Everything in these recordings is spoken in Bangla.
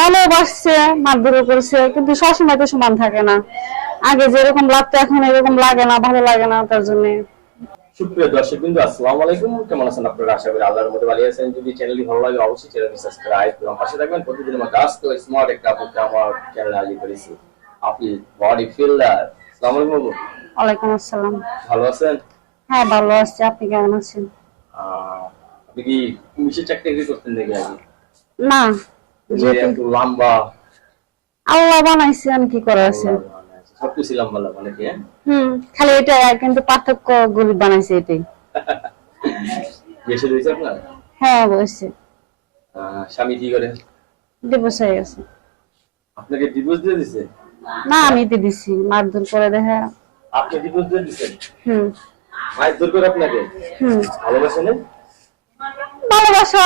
ভালোবাসছে, মারধর করছে, কিন্তু সবসময় তো সমান থাকে না। আগে যেরকম লাগতো এখন এরকম লাগে না, ভালো লাগে না, তার জন্য। সুপ্রিয় দর্শক বিন্দু, আসসালামু আলাইকুম। কেমন আছেন আপনারা? আশা করি আল্লাহর মধ্যে ভালো আছেন। যদি চ্যানেলটি ভালো লাগে অবশ্যই চ্যানেলটি সাবস্ক্রাইব এবং পাশে থাকবেন। প্রতিদিনের মতো আজকে স্মার্ট একটা আপুকে আমার চ্যানেলে হাজির করেছি। আপনি বডি ফিল্ডার। আসসালামু আলাইকুম আপু। ওয়ালাইকুম আসসালাম। ভালো আছেন? হ্যাঁ, ভালো আছি। আপনি কেমন আছেন? আপনি কি পুলিশের চাকরি করতেন নাকি আগে? না, যেহেতু এত লম্বা, আল্লাহ বানাইছে, আমি কি করে আছে। সবকিছু লম্বা লম্বা নাকি? হ্যাঁ, খালি এটা কিন্তু পার্থক্য গরিব বানাইছে এটাই। বেশি হয়েছে আপনার? হ্যাঁ, অবশ্যই। স্বামী কি করে? ডিভোর্স হয়ে গেছে। আপনাকে ডিভোর্স দিয়ে দিছে? না, আমি তো দিছি, মারধর করে দেখা। আপনি ডিভোর্স দিয়ে দিছেন? হুম মারধর করে আপনাকে? হুম ভালোবাসে না? ভালোবাসা,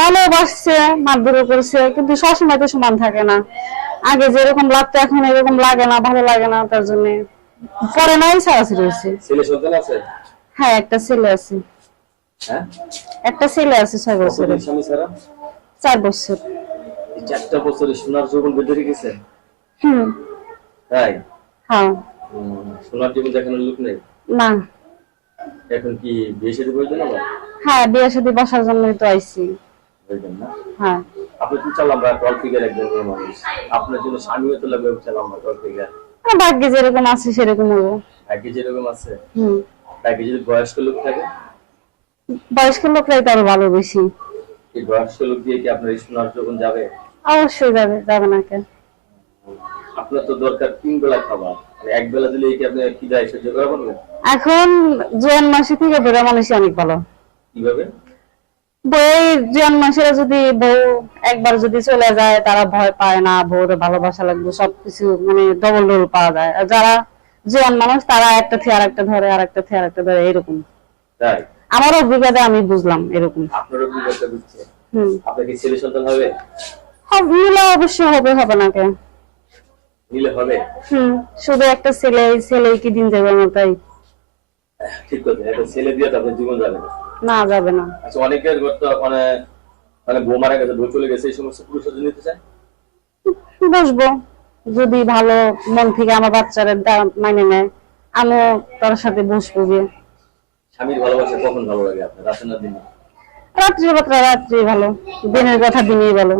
ভালোবাসছে, মারধর করছে, কিন্তু সবসময় তো সমান থাকে না। আগে যেরকম লাগতো এখন এরকম লাগে না, ভালো লাগে না, তার জন্য পরে নাই সারাসরি হয়েছে। ছেলে সন্তান আছে? হ্যাঁ, একটা ছেলে আছে। হ্যাঁ, একটা ছেলে আছে 6 বছরের। কতদিন স্বামী ছাড়া? 4 বছর। এই 4টা বছরে সোনার যৌবন বেঁধে রেখেছে? হুম তাই? হ্যাঁ। সোনার জীবন দেখানোর লোক নেই? না। এখন কি বিয়ে শাদী করবেন আবার? হ্যাঁ, বিয়ে শাদী বসার জন্যই তো আইছি। করবেন না? হ্যাঁ। আপনি তো চালাম বা টল ফিগার একজন মেয়ে মানুষ, আপনার জন্য স্বামীও তো লাগবে চালাম বা টল ফিগার। ভাগ্যে যেরকম আছে সেরকম হবো। ভাগ্যে যেরকম আছে? হুম ভাগ্যে যদি বয়স্ক লোক থাকে? বয়স্ক লোকরাই তো আরো ভালো বেশি। এই বয়স্ক লোক দিয়ে কি আপনার এই সোনার যৌবন যাবে? অবশ্যই যাবে, যাবে না কেন। আপনার তো দরকার 3 বেলা খাবার, মানে এক বেলা দিলে কি আপনি কি দায় সহ্য করা পারবেন? এখন জোয়ান মাসে থেকে বুড়া মানুষই অনেক ভালো। কিভাবে? বই জোয়ান মাসেরা যদি বউ একবার যদি চলে যায়, তারা ভয় পায় না, বউরে ভালোবাসা লাগবে, সবকিছু মানে ডবল ডবল পাওয়া যায়। আর যারা জোয়ান মানুষ তারা একটা থেকে আরেকটা ধরে, আরেকটা থেকে আরেকটা ধরে, এরকম। তাই? আমার অভিজ্ঞতা আমি বুঝলাম এরকম। আপনারও কি করতে বুঝছে? হুম আপনার কি ছেলে সন্তান হবে? মিলে অবশ্যই হবে, হবে না কেন। নিলে হবে? শুধু একটা ছেলে, এই ছেলে কি দিন যাবে না তাই? ঠিক কথা, একটা ছেলে দিয়ে তো আপনার জীবন যাবে না। না, যাবে না। আচ্ছা, অনেকের করতে মানে মানে বউ মারা গেছে, বউ চলে গেছে, এই সমস্ত পুরুষ নিতে চায়। বসবো, যদি ভালো মন থেকে আমার বাচ্চারা মানে নেয়, আমিও তার সাথে বসবো গিয়ে। স্বামীর ভালোবাসা কখন ভালো লাগে আপনার, রাতে না দিনে? রাত্রি কথা রাত্রি ভালো, দিনের কথা দিনেই ভালো।